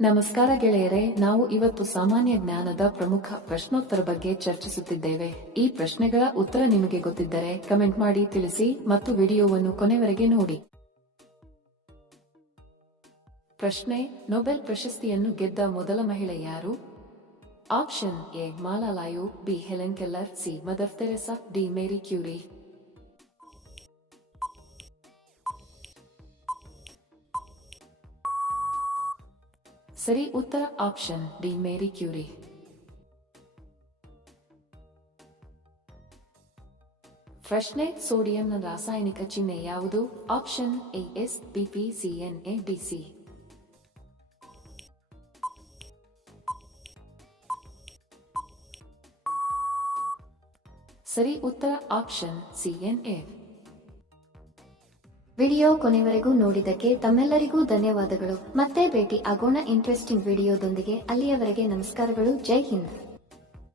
ನಮಸ್ಕಾರ ಗೆಳೆಯರೆ, ನಾವು ಇವತ್ತು ಸಾಮಾನ್ಯ ಜ್ಞಾನದ ಪ್ರಮುಖ ಪ್ರಶ್ನೋತ್ತರ ಬಗ್ಗೆ ಚರ್ಚಿಸುತ್ತಿದ್ದೇವೆ. ಈ ಪ್ರಶ್ನೆಗಳ ಉತ್ತರ ನಿಮಗೆ ಗೊತ್ತಿದ್ದರೆ ಕಮೆಂಟ್ ಮಾಡಿ ತಿಳಿಸಿ ಮತ್ತು ವಿಡಿಯೋವನ್ನು ಕೊನೆವರೆಗೆ ನೋಡಿ. ಪ್ರಶ್ನೆ: ನೊಬೆಲ್ ಪ್ರಶಸ್ತಿಯನ್ನು ಗೆದ್ದ ಮೊದಲ ಮಹಿಳೆ ಯಾರು? ಆಪ್ಷನ್ ಎ ಮಾಲಾಲಾಯು, B Helen Keller, C Mother Teresa, D Marie Curie. ಸರಿ ಉತ್ತರ ಆಪ್ಷನ್ ಡಿ ಮೇರಿ ಕ್ಯೂರಿ. ಪ್ರಶ್ನೆ: ಸೋಡಿಯಂನ ರಾಸಾಯನಿಕ ಚಿಹ್ನೆ ಯಾವುದು? Option A S, B P, C N A, D C. ಸರಿ ಉತ್ತರ option C N A. Video ಕೊನೆವರೆಗೂ ನೋಡಿದ್ದಕ್ಕೆ ತಮ್ಮೆಲ್ಲರಿಗೂ ಧನ್ಯವಾದಗಳು. ಮತ್ತೆ ಭೇಟಿ ಆಗೋಣ ಇಂಟ್ರೆಸ್ಟಿಂಗ್ ವಿಡಿಯೋದೊಂದಿಗೆ. ಅಲ್ಲಿಯವರೆಗೆ ನಮಸ್ಕಾರಗಳು. ಜೈ ಹಿಂದ್.